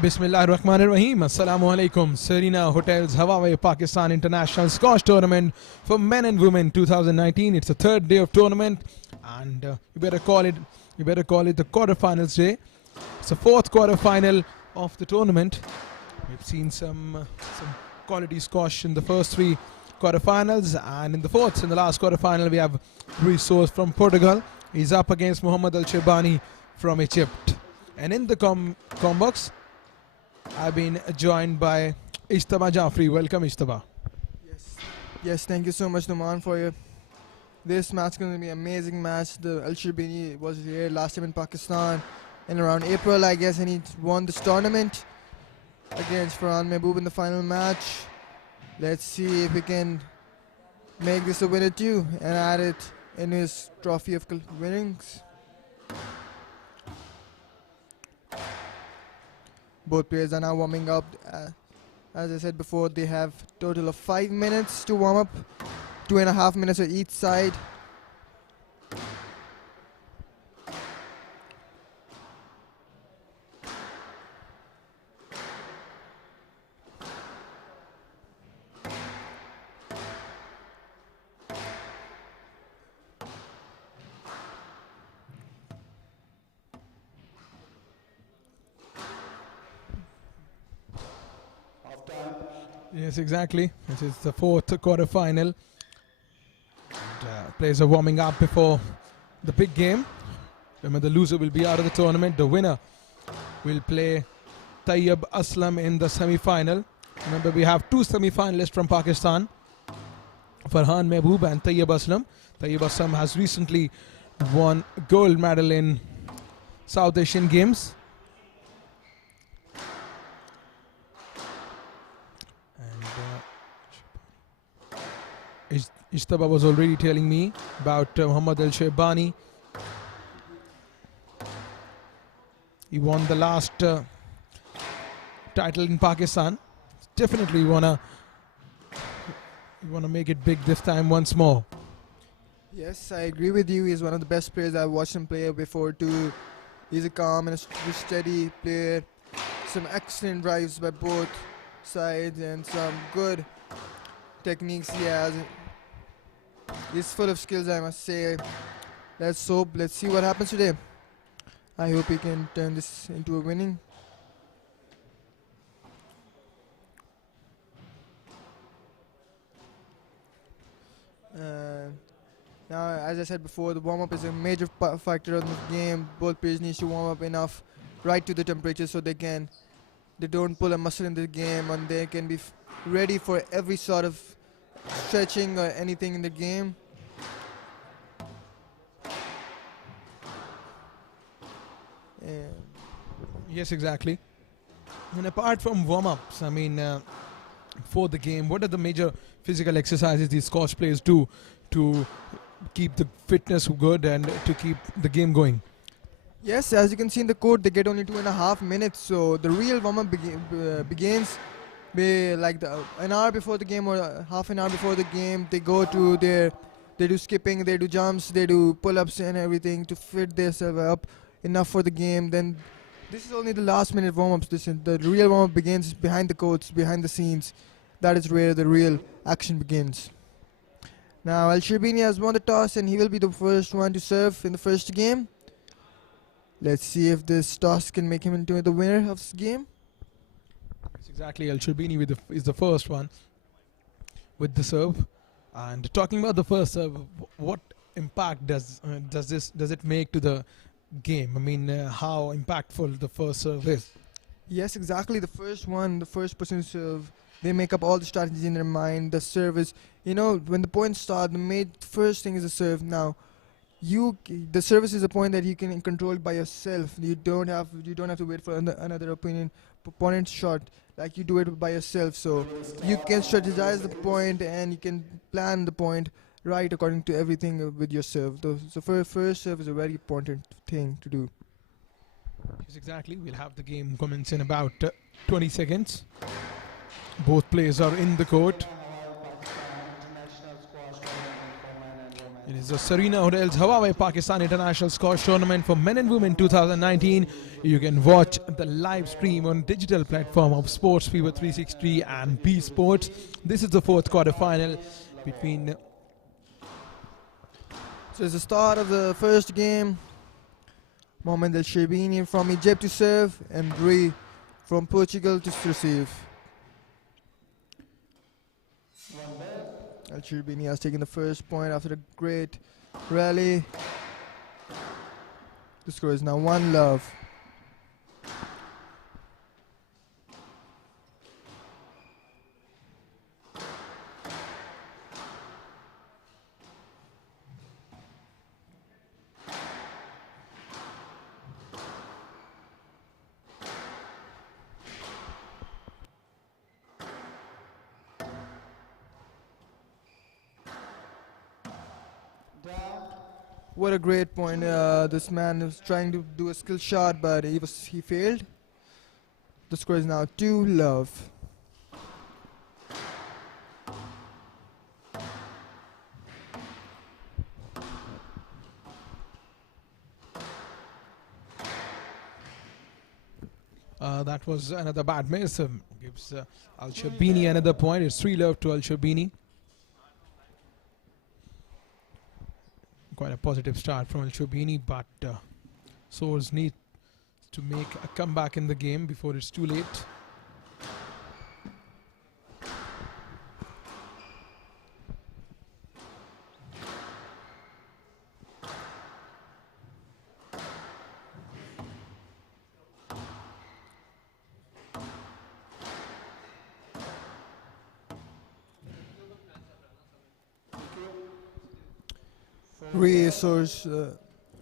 Bismillahirrahmanirrahim. Assalamu alaikum. Serena Hotels Huawei Pakistan International Squash Tournament for men and women 2019. It's the third day of tournament, and you better call it the quarterfinals day. It's the fourth quarterfinal of the tournament. We've seen some quality squash in the first three quarterfinals, and in the last quarterfinal, we have Luis Soares from Portugal. He's up against Mohammad Al Shebani from Egypt. And in the box, I've been joined by Ijtaba Jafri. Welcome, Ijtaba. Yes, thank you so much, Numan, for this match. Is going to be an amazing match. The Al Shebani was here last time in Pakistan in around April, I guess, and he won this tournament against Farhan Mehboob in the final match. Let's see if we can make this a winner too and add it in his trophy of winnings. Both players are now warming up. As I said before, they have a total of 5 minutes to warm up, 2.5 minutes on each side. Yes, exactly. This is the fourth quarterfinal. Players are warming up before the big game. Remember, the loser will be out of the tournament. The winner will play Tayyab Aslam in the semi-final. Remember, we have two semi-finalists from Pakistan, Farhan Mehboob and Tayyab Aslam. Tayyab Aslam has recently won gold medal in South Asian Games. Ijtaba was already telling me about Mohammad Al Shebani. He won the last title in Pakistan. Definitely wanna make it big this time once more. Yes, I agree with you. He's one of the best players I've watched him play before too. He's a calm and a steady player. Some excellent drives by both sides and some good techniques he has. He's full of skills, I must say. Let's see what happens today. I hope he can turn this into a winning. Now, as I said before, the warm-up is a major factor of the game. Both players need to warm up enough right to the temperature so they don't pull a muscle in the game, and they can be ready for every sort of stretching or anything in the game. Yes, exactly. And apart from warm-ups, I mean, for the game, what are the major physical exercises these squash players do to keep the fitness good and to keep the game going? Yes, as you can see in the court, they get only 2.5 minutes, so the real warm-up begins like an hour before the game or half an hour before the game. They do skipping, they do jumps, they do pull-ups and everything to fit themselves up enough for the game. Then this is only the last minute warm-ups. The real warm-up begins behind the courts, behind the scenes. That is where the real action begins. Now Al Shebani has won the toss and he will be the first one to serve in the first game. Let's see if this toss can make him into the winner of this game. Exactly, Al Shebani is the first one with the serve. And talking about the first serve, what impact does it make to the game? I mean, how impactful the first serve is? Yes, exactly. The first person to serve, they make up all the strategy in their mind. The serve is, when the points start, the first thing is the serve. Now, the service is a point that you can control by yourself. You don't have to wait for another opponent's shot. Like, you do it by yourself, so you can strategize the point and you can plan the point right according to everything with your serve. So first serve is a very important thing to do. Yes, exactly. We'll have the game commence in about 20 seconds. Both players are in the court. It is the Serena Hotels Huawei Pakistan International Squash Tournament for Men and Women 2019. You can watch the live stream on digital platform of Sports Fever 360 and B Sports. This is the fourth quarter final between. So it's the start of the first game. Mohamed El Sherbini from Egypt to serve, and Rui from Portugal to receive. El Sherbini has taken the first point after a great rally. The score is now 1-love. What a great point. This man was trying to do a skill shot, but he failed. The score is now 2-love. That was another bad miss. Gives Al Sherbini another point. It's 3-love to Al Sherbini. Quite a positive start from Al Sherbini, but Soares need to make a comeback in the game before it's too late.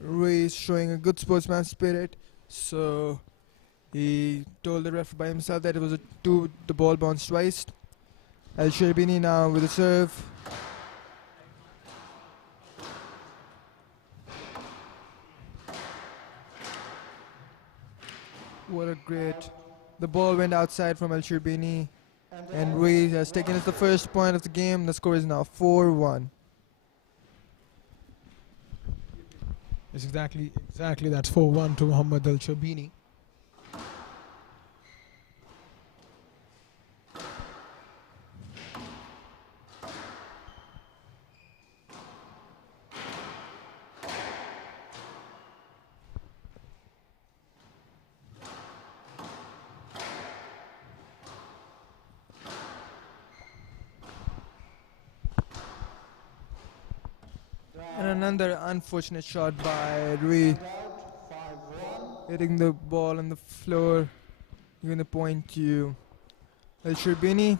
Rui is showing a good sportsman spirit, so he told the ref by himself that it was the ball bounced twice. El Sherbini now with a serve. What a great... The ball went outside from El Sherbini, and Rui has taken the first point of the game. The score is now 4-1. It's exactly that's 4-1 to Mohamed El Sherbini. And another unfortunate shot by Rui, hitting the ball on the floor, giving the point to El Sherbini.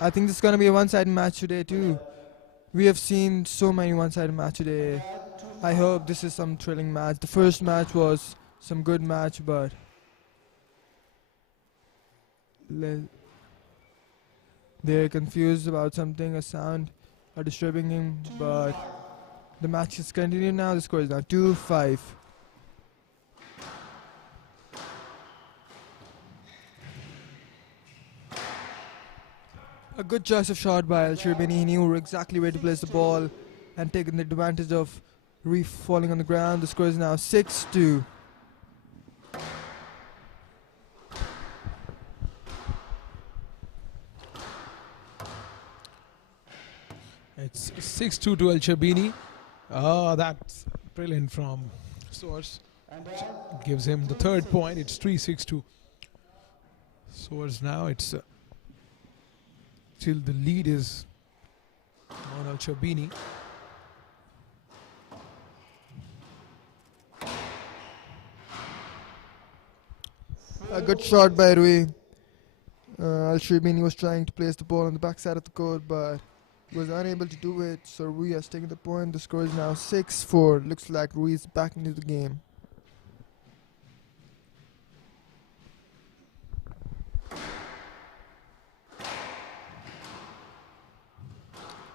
I think this is going to be a one-sided match today too. We have seen so many one-sided matches today. I hope this is some thrilling match. The first match was some good match, but they're confused about something, a sound are disturbing him, but the match is continuing now. The score is now 2-5. A good choice of shot by El Sherbini. He knew exactly where to place the ball and taking the advantage of Reef falling on the ground. The score is now 6-2. It's 6-2 to El Sherbini. Oh, that's brilliant from Soares. Gives him the third point. It's 3-6 to Soares now. It's still the lead is on El Sherbini. A good shot by Rui. El Sherbini was trying to place the ball on the backside of the court, but was unable to do it, so Rui has taken the point. The score is now 6-4. Looks like Rui is back into the game.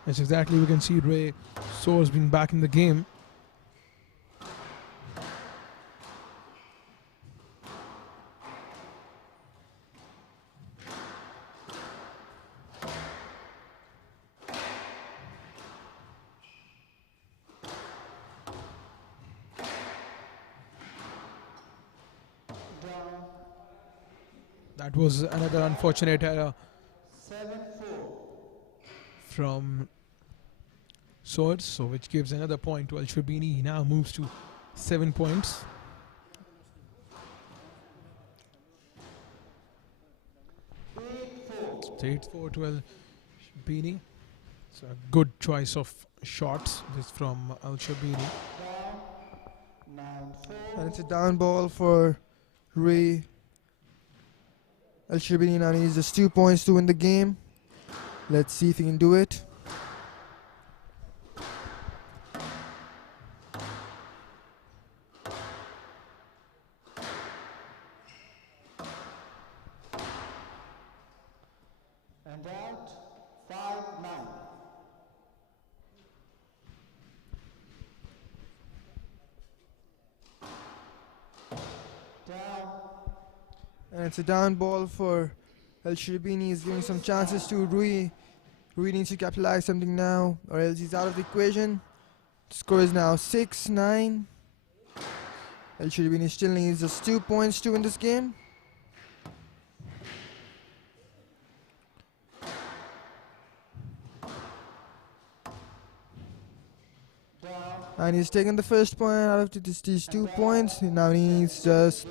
Yes, exactly. We can see Ray Soares being back in the game. That was another unfortunate error from Swords, so which gives another point to Al Sharbini. He now moves to 7 points. It's 8-4 to Al Sharbini. It's a good choice of shots. This from Al Sharbini. And it's a down ball for Rui. Al Sharbini now needs just 2 points to win the game. Let's see if he can do it. And out, 5-9. Down. And it's a down ball for Al Sharbini. He's giving some chances to Rui. Rui needs to capitalize something now, or else he's out of the equation. The score is now 6-9. Al Sharbini still needs just 2 points to win this game. And he's taken the first point out of these 2 points. Now he needs just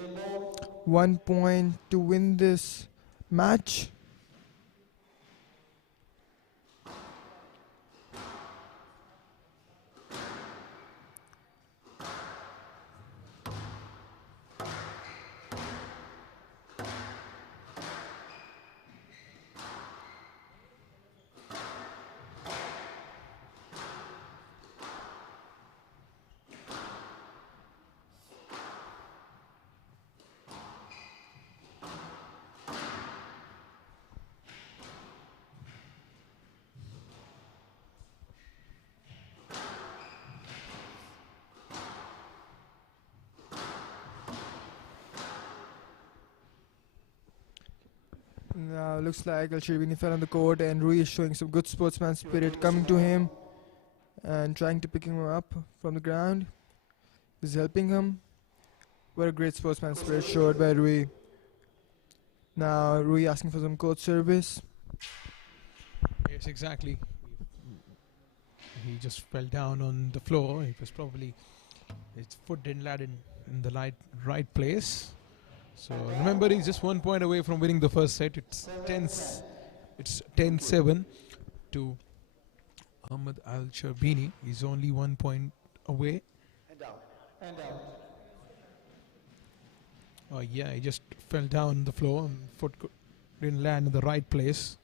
1 point to win this match. Now looks like Al Sharbini fell on the court, and Rui is showing some good sportsman spirit, coming to him and trying to pick him up from the ground. He's helping him. What a great sportsman spirit showed by Rui. Now Rui asking for some court service. Yes, exactly. He just fell down on the floor. It was probably his foot didn't land in the right place. So remember, he's just 1 point away from winning the first set. It's 10-7 to Ahmed Al Sharbini. He's only 1 point away. And out. And out. Oh yeah, he just fell down on the floor and foot didn't land in the right place.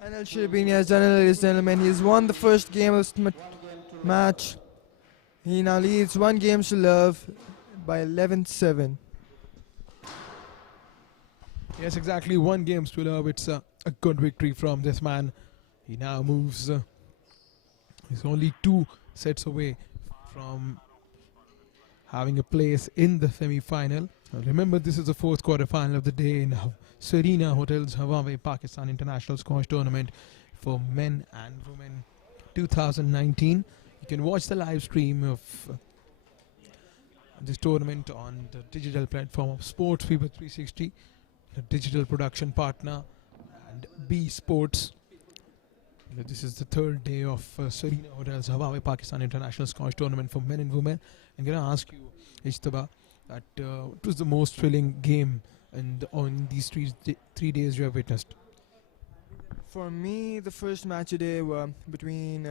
And Al Sharbini has done it, ladies and gentlemen. He has won the first game of this match. He now leads 1 game to love by 11-7. Yes, exactly. 1 game to love. It's a good victory from this man. He now moves. He's only 2 sets away from having a place in the semi-final. Remember, this is the 4th quarter-final of the day in Serena Hotels Huawei Pakistan International Squash Tournament for men and women 2019. You can watch the live stream of this tournament on the digital platform of Sports Fever 360, the digital production partner, and B Sports. This is the 3rd day of Serena Hotels Huawei Pakistan International Squash Tournament for men and women. I'm going to ask you, Ishtaba, that what was the most thrilling game on these 3 days you have witnessed? For me, the first match today were between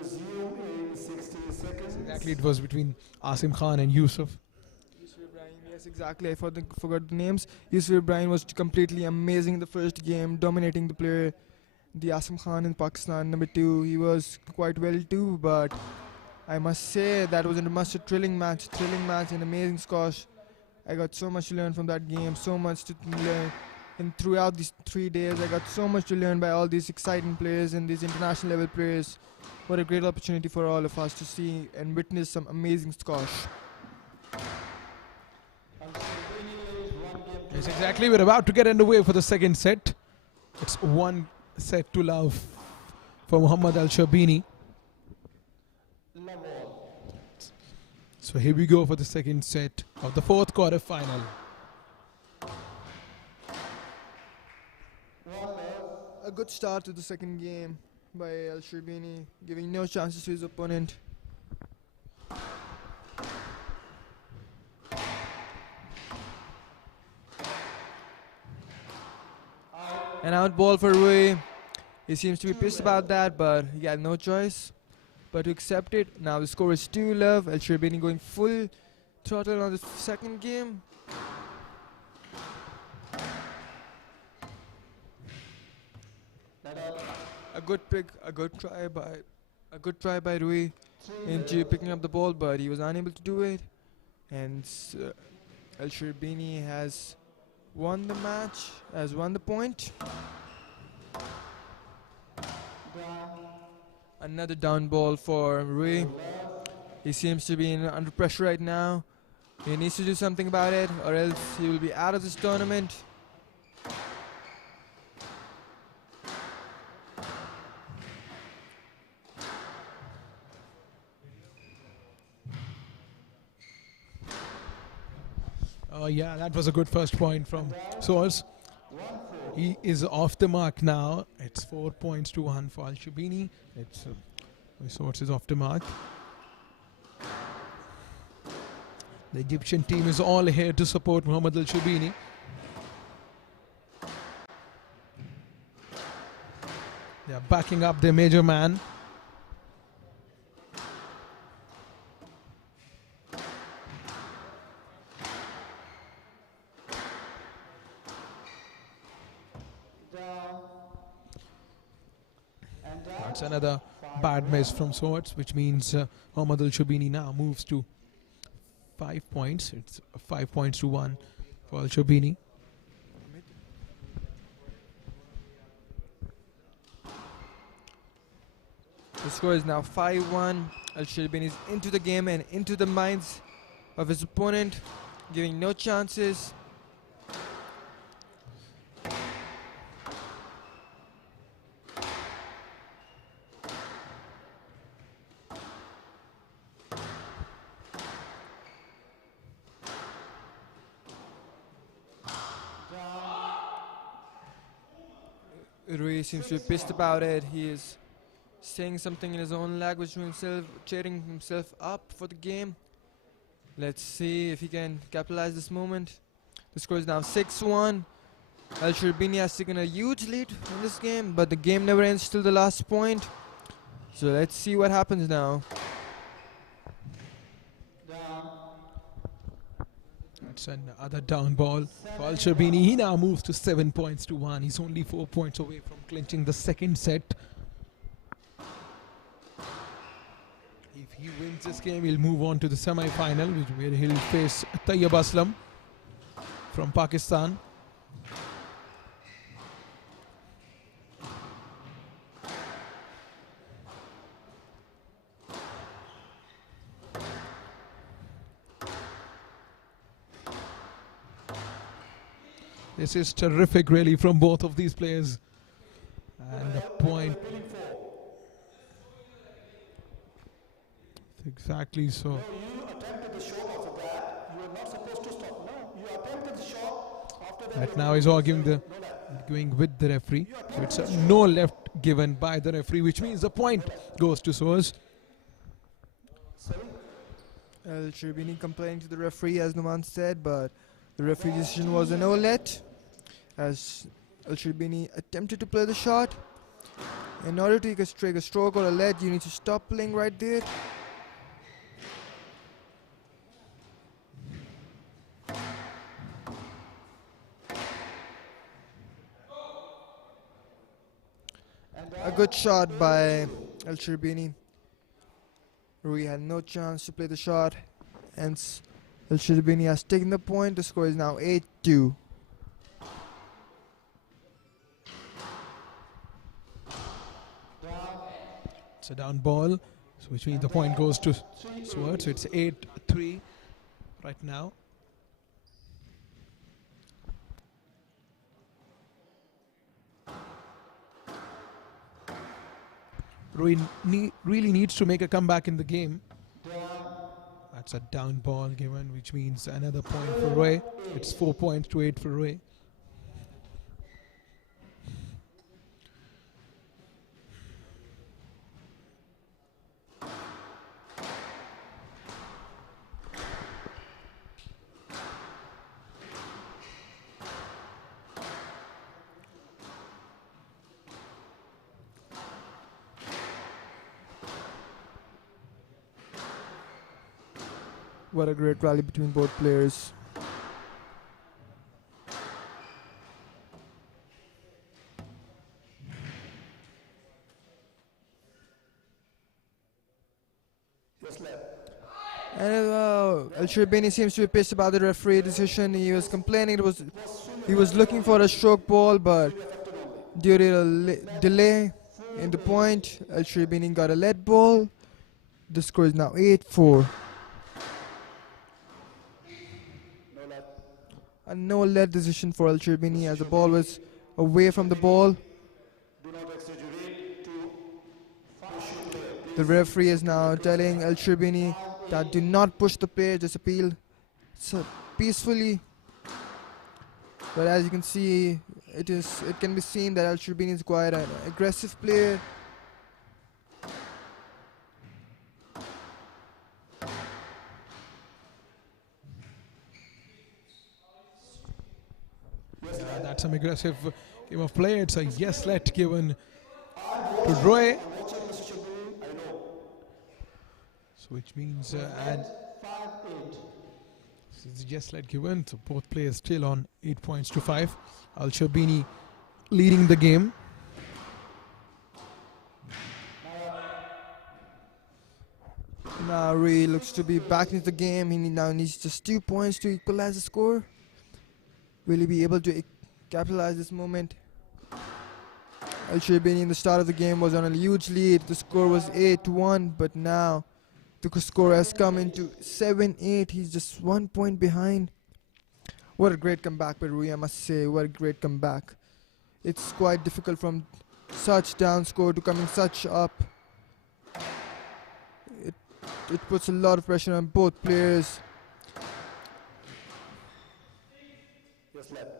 Resume in 60 seconds. Exactly, it was between Asim Khan and Yusuf. Yusuf Ibrahim. Yes, exactly. I forgot the names. Yusuf Ibrahim was completely amazing in the first game, dominating the player. The Asim Khan in Pakistan, number 2, he was quite well too, but I must say that was a thrilling match, and amazing squash. I got so much to learn from that game, so much to learn. And throughout these 3 days, I got so much to learn by all these exciting players and these international level players. What a great opportunity for all of us to see and witness some amazing squash. Yes, exactly. We're about to get underway for the second set. It's 1-0 for Muhammad Al Sharbini. Love all. So here we go for the second set of the fourth quarter final. A good start to the second game by Al Sharbini, giving no chances to his opponent. An out ball for Rui. He seems to be pissed about that, but he had no choice but to accept it. Now the score is 2-love. Al Sharbini going full throttle on the second game. A good pick, a good try by Rui into picking up the ball, but he was unable to do it. And Al Sharbini has won the match, has won the point. Another down ball for Rui. He seems to be under pressure right now. He needs to do something about it, or else he will be out of this tournament. Oh yeah, that was a good first point from Source. He is off the mark now. It's 4 points to 1 for Al Sharbini. It's Source is off the mark. The Egyptian team is all here to support Muhammad Al Sharbini. They are backing up their major man. That's another bad miss from Swords, which means Muhammad Al Sharbini now moves to 5 points. It's 5 points to 1 for Al Sharbini. The score is now 5-1. Al Sharbini is into the game and into the minds of his opponent, giving no chances. Rui seems to be pissed about it. He is saying something in his own language to himself, cheering himself up for the game. Let's see if he can capitalize this moment. The score is now 6-1. Al Sharbini has taken a huge lead in this game, but the game never ends till the last point. So let's see what happens now. That's another down ball for Al Sharbini. He now moves to 7 points to 1. He's only 4 points away from clinching the second set. If he wins this game, he'll move on to the semi-final, where he'll face Tayyab Aslam from Pakistan. This is terrific, really, from both of these players. And a point. Exactly so. You attempted the shot after that. You are not supposed to stop. No, you attempted the shot after that. Right now he's arguing going with the referee. So it's a no left given by the referee, which means the point goes to Soaz. Al Sharbini complaining to the referee, as Numan said, but the referee decision was a no let, as Al Sharbini attempted to play the shot. In order to take a stroke or a let, you need to stop playing right there. A good shot by Al Sharbini. Rui had no chance to play the shot, hence Al Sharbini has taken the point. The score is now 8-2. It's a down ball, so which means the point goes to Swart. So it's 8-3 right now. Roy really needs to make a comeback in the game. That's a down ball given, which means another point for Roy. It's 4 points to 8 for Roy. What a great rally between both players. Yes, left. And Al Sharbini seems to be pissed about the referee decision. He was complaining. He was looking for a stroke ball, but due to a delay in the point, Al Sharbini got a lead ball. The score is now 8-4. No left. A no lead decision for Al Sharbini as the ball was away from the ball. Do not exaggerate to push your player. The referee is now telling Al Sharbini that do not push the player, just appeal peacefully. But as you can see, it can be seen that Al Sharbini is quite an aggressive player. That's some aggressive game of play. It's a yes let given to Roy. So which means and 5-8. this is yes let given. So both players still on 8 points to 5. Al Sharbini leading the game. Now Rui looks to be back into the game. He now needs just 2 points to equalize the score. Will he be able to capitalize this moment? Al Sharbini in the start of the game was on a huge lead. The score was 8-1, but now the score has come into 7-8. He's just 1 point behind. What a great comeback by Rui, I must say. What a great comeback. It's quite difficult from such down score to coming such up. It puts a lot of pressure on both players. Yes, left.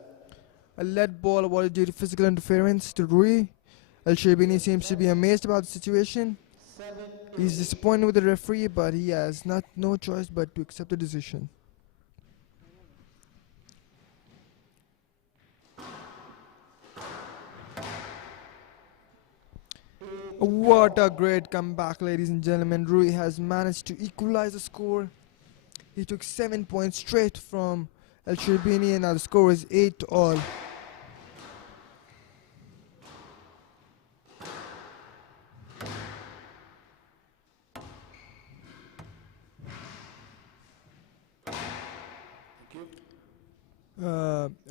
A lead ball awarded due to physical interference to Rui. Al Sharbini seems to be amazed about the situation. 7. He's disappointed with the referee, but he has no choice but to accept the decision. What a great comeback, ladies and gentlemen. Rui has managed to equalize the score. He took 7 points straight from Al Sharbini, and now the score is 8-all.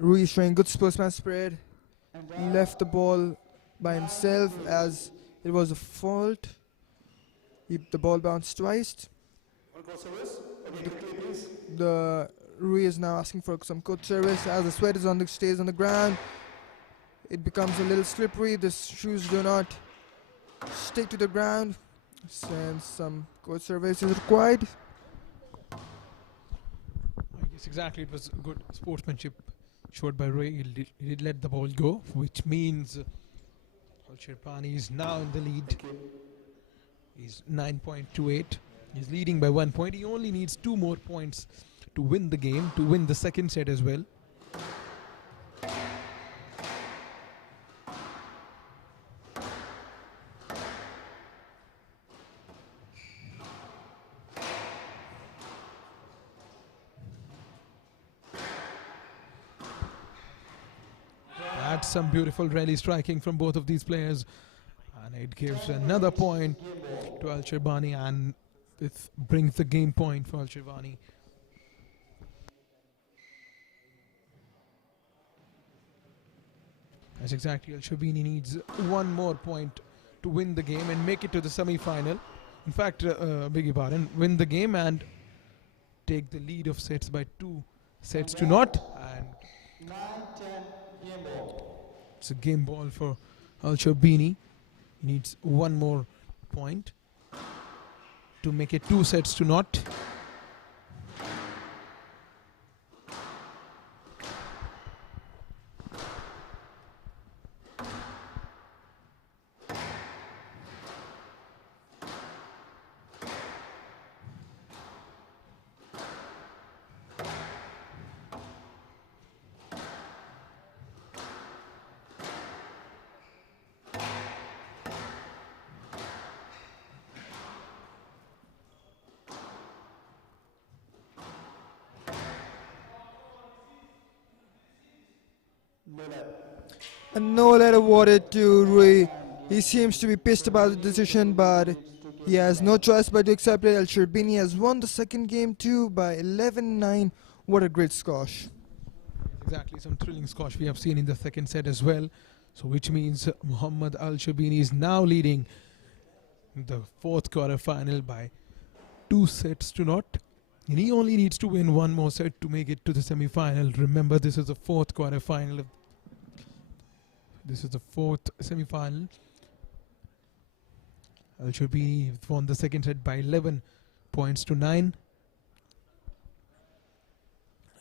Rui is showing good sportsman spirit. Left the ball by himself as it was a fault. The ball bounced twice. On court service. Okay, quickly, please. The Rui is now asking for some court service as the sweat stays on the ground. It becomes a little slippery. The shoes do not stick to the ground. And some court service is required. Yes, exactly. It was good sportsmanship showed by Roy. He did let the ball go, which means Al Sharbini is now in the lead. He's 9.28. He's leading by 1 point. He only needs 2 more points to win the game, to win the second set as well. That's some beautiful rally striking from both of these players, and it gives another point to Al Sharbini, and it brings the game point for Al Sharbini. That's exactly. Al Sharbini needs 1 more point to win the game and make it to the semi-final. In fact, beg your pardon, win the game and take the lead of sets by 2 sets to naught. And 9-10 game ball. it's a game ball for Al Sharbini. He needs 1 more point to make it 2 sets to naught. And no letter awarded to Rui. He seems to be pissed about the decision, but he has no choice but to accept it. El Sherbini has won the second game too by 11-9. What a great squash. Exactly, some thrilling squash we have seen in the second set as well. So which means Muhammad Al Shabini is now leading the fourth quarter final by 2 sets to naught. And he only needs to win one more set to make it to the semi-final. Remember, this is the fourth quarter final. This is the fourth semi-final. Al Shabini won the second set by 11 points to 9.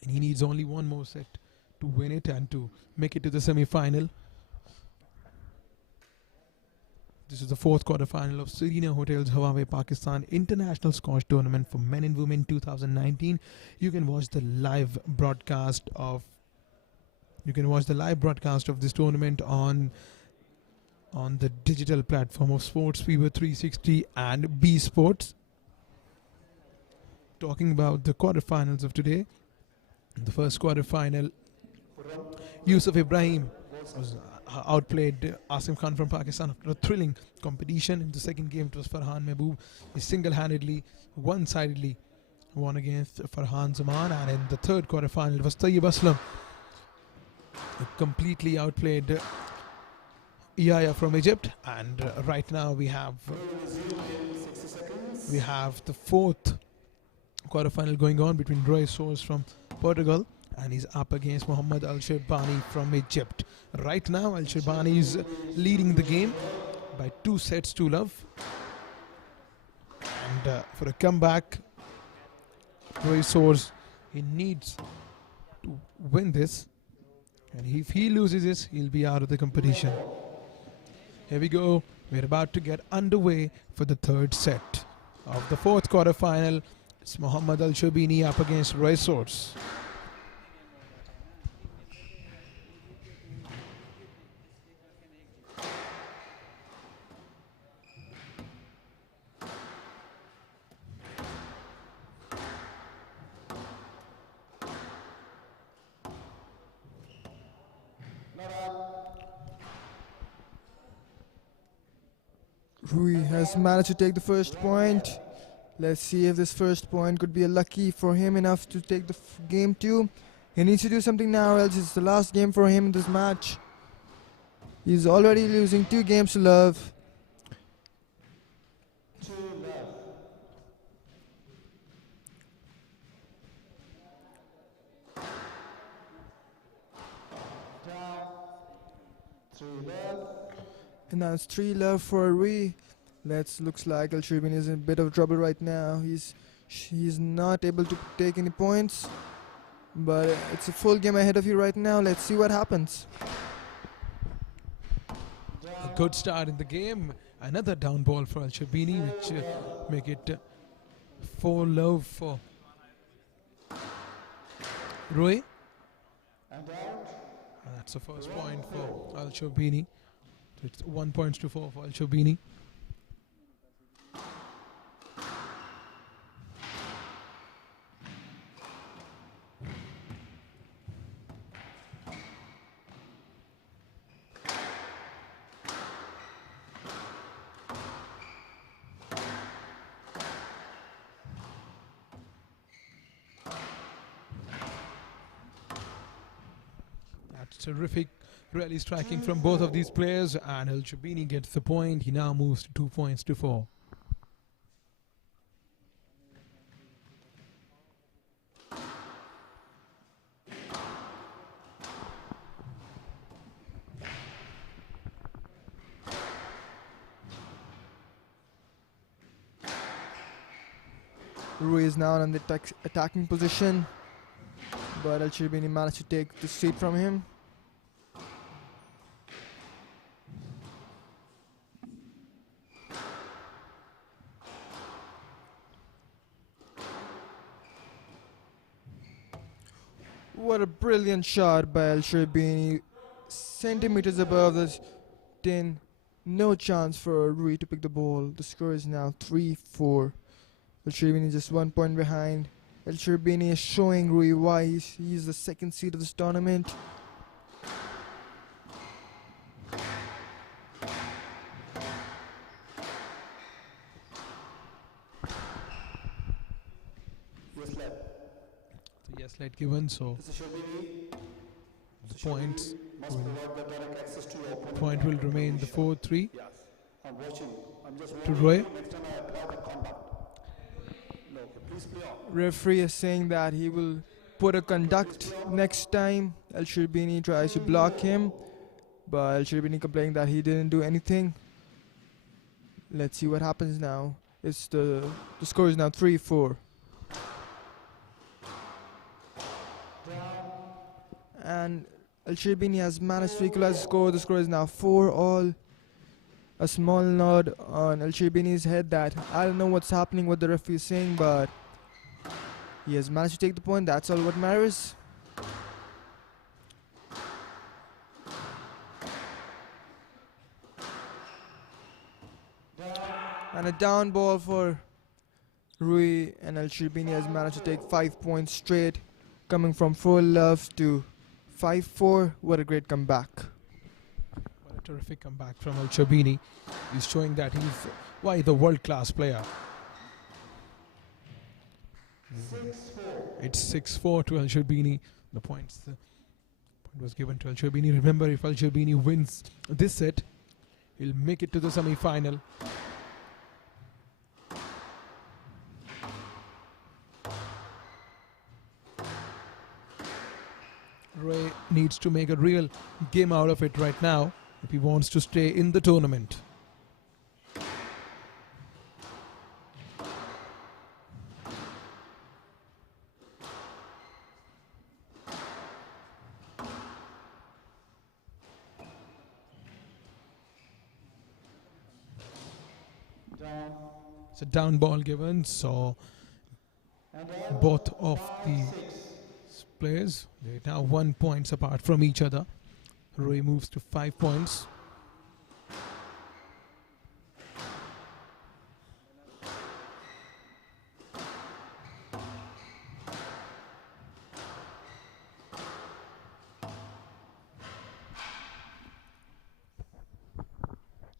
And he needs only one more set to win it and to make it to the semi-final. This is the fourth quarter final of Serena Hotels Huawei Pakistan International Squash Tournament for Men and Women 2019. You can watch the live broadcast of this tournament on the digital platform of Sports Fever 360 and B Sports. Talking about the quarterfinals of today, the first quarterfinal, Yusuf Ibrahim was outplayed Asim Khan from Pakistan after a thrilling competition. In the second game, it was Farhan Mehboob. He single-handedly, one-sidedly won against Farhan Zaman. And in the third quarterfinal, it was Tayyib Aslam who completely outplayed Iyaya from Egypt. And right now we have the fourth quarterfinal going on between Roy Soares from Portugal, and he's up against Muhammad Al Shirbani from Egypt. Right now, Al Shirbani is leading the game by 2 sets to love. And for a comeback, Roy Soares, he needs to win this. And if he loses this, he'll be out of the competition. Here we go. We're about to get underway for the third set of the fourth quarter final. It's Muhammad Al Shirbani up against Roy Soares. Rui has managed to take the first point. Let's see if this first point could be lucky for him enough to take the game too. He needs to do something now, else it's the last game for him in this match. He's already losing 2 games to love. And now it's 3 love for Rui. Looks like Al Shirbini is in a bit of trouble right now. He's not able to take any points, but it's a full game ahead of you right now. Let's see what happens. A good start in the game. Another down ball for Al Shirbini, which make it 4 love for Rui. And that's the first point for Al Shirbini. So it's 1 point to 4 for Al Shirbini. Terrific rally striking from both of these players, and Al Shirbini gets the point. He now moves to 2 points to 4. Rui is now on the attacking position, but El Sherbini managed to take the seat from him. What a brilliant shot by El Sherbini, centimeters above the tin. No chance for Rui to pick the ball. The score is now 3-4. El Sherbini is just 1 point behind. El Sherbini is showing Rui why he's the second seed of this tournament. Yes, lad. So yes, let given. So Mr. Sherbini, the points must will, provide the direct access to your opponent. point will remain the 4-3 Yes. I'm watching. I'm just to watching Roy. next time I apply the conduct. No, okay, please play on. Referee is saying that he will put a conduct next time El Sherbini tries to block him, but El Sherbini complaining that he didn't do anything. Let's see what happens now. It's the score is now 3-4. And El Sherbini has managed to equalize the score. The score is now 4-all. A small nod on El Sherbini's head that I don't know what's happening, what the referee is saying, but he has managed to take the point. That's all what matters. And a down ball for Rui, and El Sherbini has managed to take 5 points straight, coming from 4 loves to 5-4. What a great comeback. What a terrific comeback from El Sherbini. He's showing that he's why the world-class player. It's 6-4 to El Sherbini. The point was given to El Sherbini. Remember, if El Sherbini wins this set, he'll make it to the semi-final. Roy needs to make a real game out of it right now if he wants to stay in the tournament. Down. It's a down ball given, so both of the players, they're now 1 point apart from each other. Roy moves to 5 points.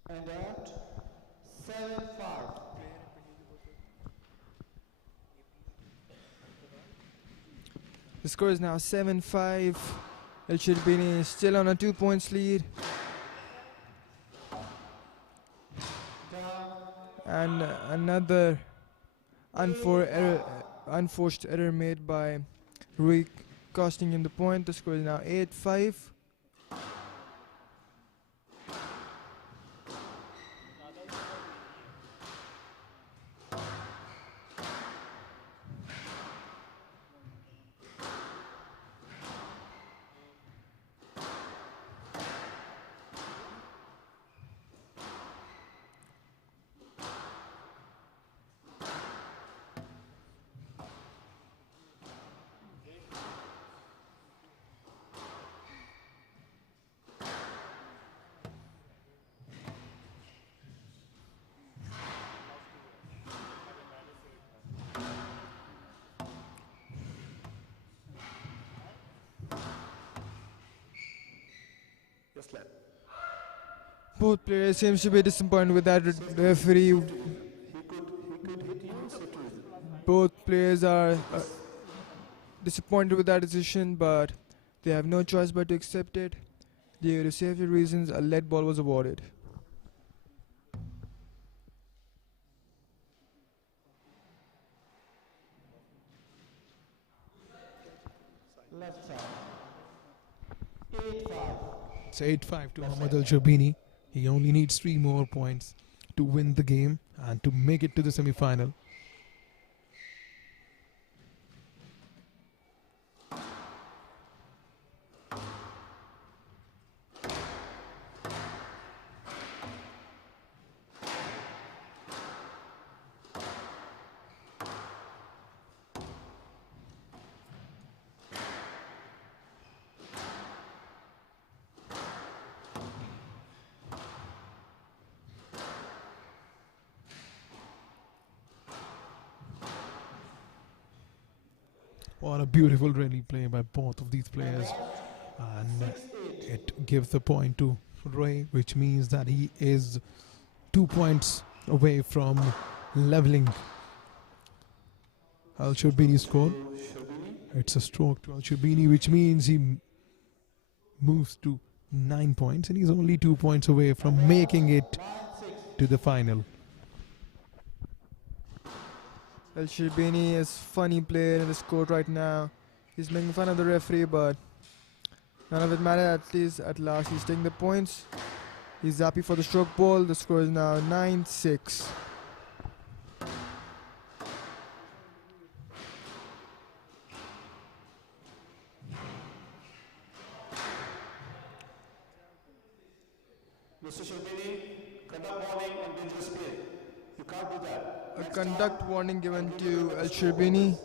And out. 7-5. The score is now 7-5. El Sherbini is still on a 2 points lead. And another unforced error made by Rui, costing him the point. The score is now 8-5. Yes, lad. Both players seems to be disappointed with that referee. He could hit you, so to Both players are disappointed with that decision, but they have no choice but to accept it. Due to safety reasons, a lead ball was awarded. left side. 8-5. It's 8-5 to Mohammad El Sherbini. He only needs 3 more points to win the game and to make it to the semi-final. What a beautiful rally play by both of these players. And it gives the point to Ray, which means that he is 2 points away from leveling Al Sharbini's score. It's a stroke to Al Sharbini, which means he moves to 9 points, and he's only 2 points away from making it to the final. El Shirbini is funny player in this court right now. He's making fun of the referee, but none of it matters. At least at last he's taking the points. He's happy for the stroke ball. The score is now 9-6. Mr. Sharbini, conduct warning and dangerous play. You can't do that. A conduct warning given to El Shirbini.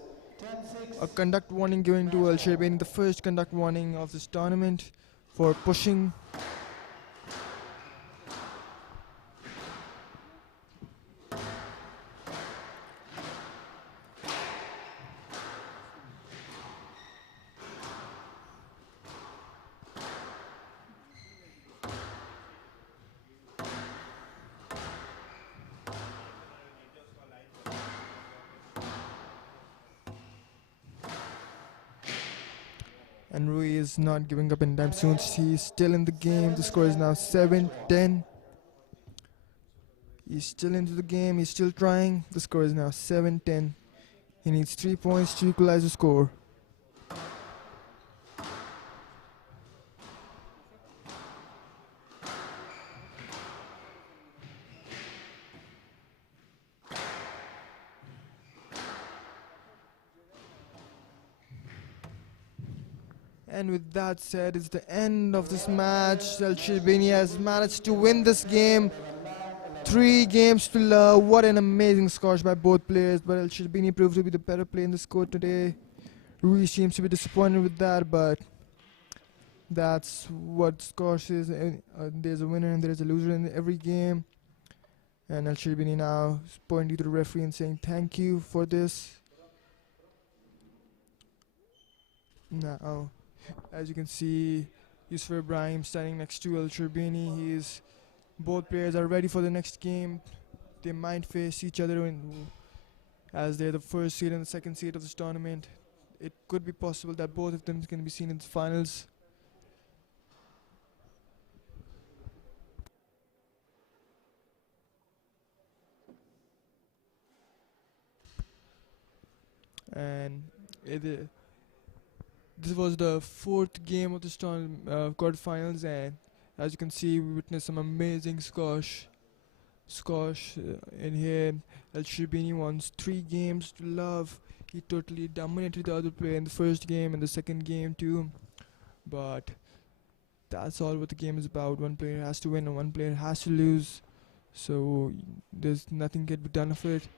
A conduct warning given to El Shirbini. The first conduct warning of this tournament for pushing. And Rui is not giving up anytime soon. He's still in the game. The score is now 7-10. He's still into the game. He's still trying. The score is now 7-10. He needs 3 points to equalize the score. And with that said, it's the end of this match. El Shirbini has managed to win this game. 3 games to love. What an amazing squash by both players. But El Shirbini proved to be the better player in this court today. Rui seems to be disappointed with that, but that's what squash is. There's a winner and there's a loser in every game. And El Shirbini now is pointing to the referee and saying thank you for this. Now, as you can see, Yusuf Ibrahim standing next to El Shirbini. Both players are ready for the next game. They might face each other as they're the first seed and the second seed of this tournament. It could be possible that both of them can be seen in the finals. And this was the 4th game of this quarterfinals, and as you can see, we witnessed some amazing squash in here. El Shirbini won 3 games to love. He totally dominated the other player in the first game and the second game too. But that's all what the game is about. One player has to win and one player has to lose. So there's nothing can be done of it.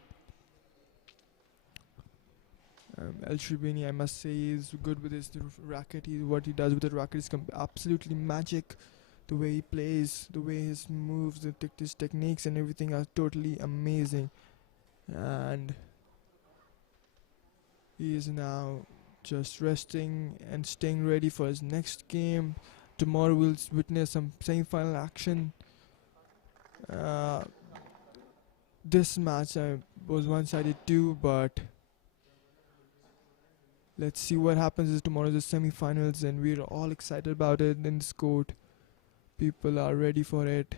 El Shirbini, I must say, is good with his racket. What he does with the racket is absolutely magic. The way he plays, the way his moves, his techniques and everything are totally amazing. And he is now just resting and staying ready for his next game. Tomorrow we'll witness some semi-final action. This match was one-sided too, but let's see what happens is tomorrow the semi-finals, and we're all excited about it in this court. People are ready for it.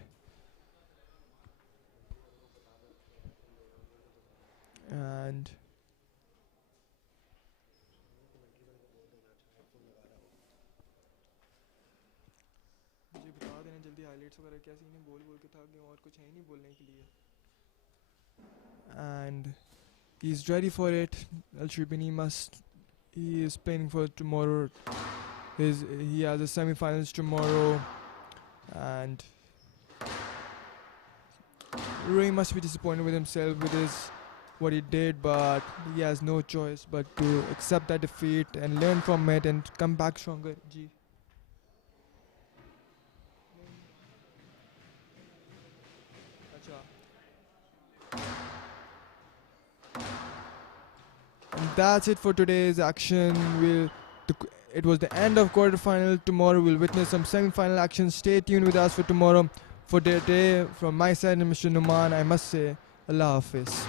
And he's ready for it. El Shirbini he is playing for tomorrow. He has the semi-finals tomorrow, and Ray must be disappointed with himself with what he did, but he has no choice but to accept that defeat and learn from it and come back stronger. G. And that's it for today's action. It was the end of quarterfinal. Tomorrow we'll witness some semi-final action. Stay tuned with us for tomorrow. For today, from my side and Mr. Numan, I must say, Allah Hafiz.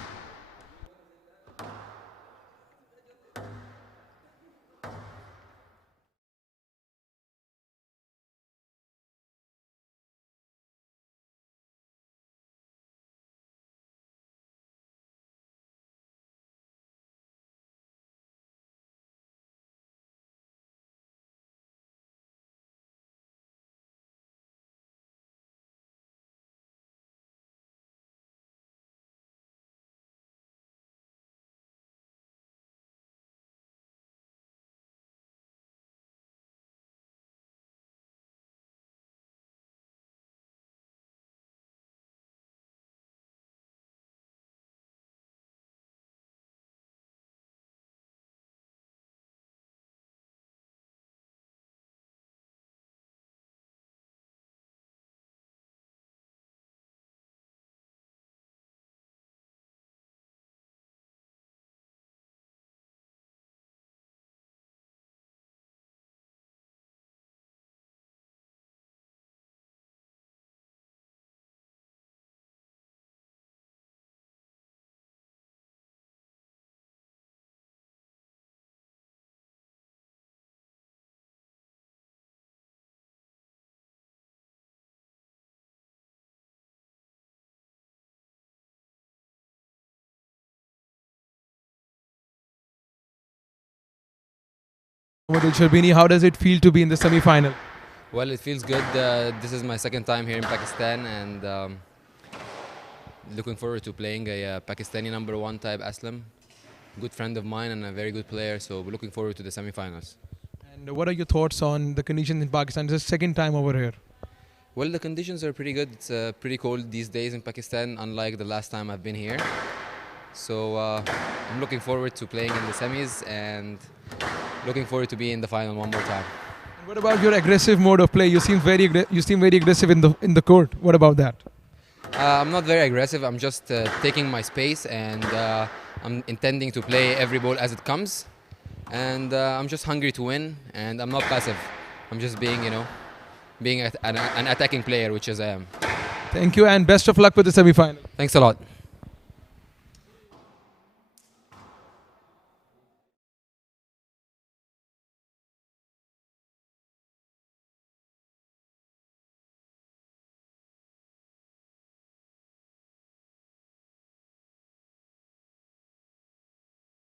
Sharbini, how does it feel to be in the semi-final? Well, it feels good. This is my second time here in Pakistan, and looking forward to playing a Pakistani number one type Aslam. Good friend of mine and a very good player, so we're looking forward to the semi-finals. And what are your thoughts on the conditions in Pakistan? It's the second time over here. Well, the conditions are pretty good. It's pretty cold these days in Pakistan, unlike the last time I've been here. So I'm looking forward to playing in the semis and looking forward to being in the final one more time. And what about your aggressive mode of play? You seem very aggressive in the court. What about that? I'm not very aggressive. I'm just taking my space, and I'm intending to play every ball as it comes. And I'm just hungry to win, and I'm not passive. I'm just being, an attacking player, which is I am. Thank you and best of luck with the semi-final. Thanks a lot.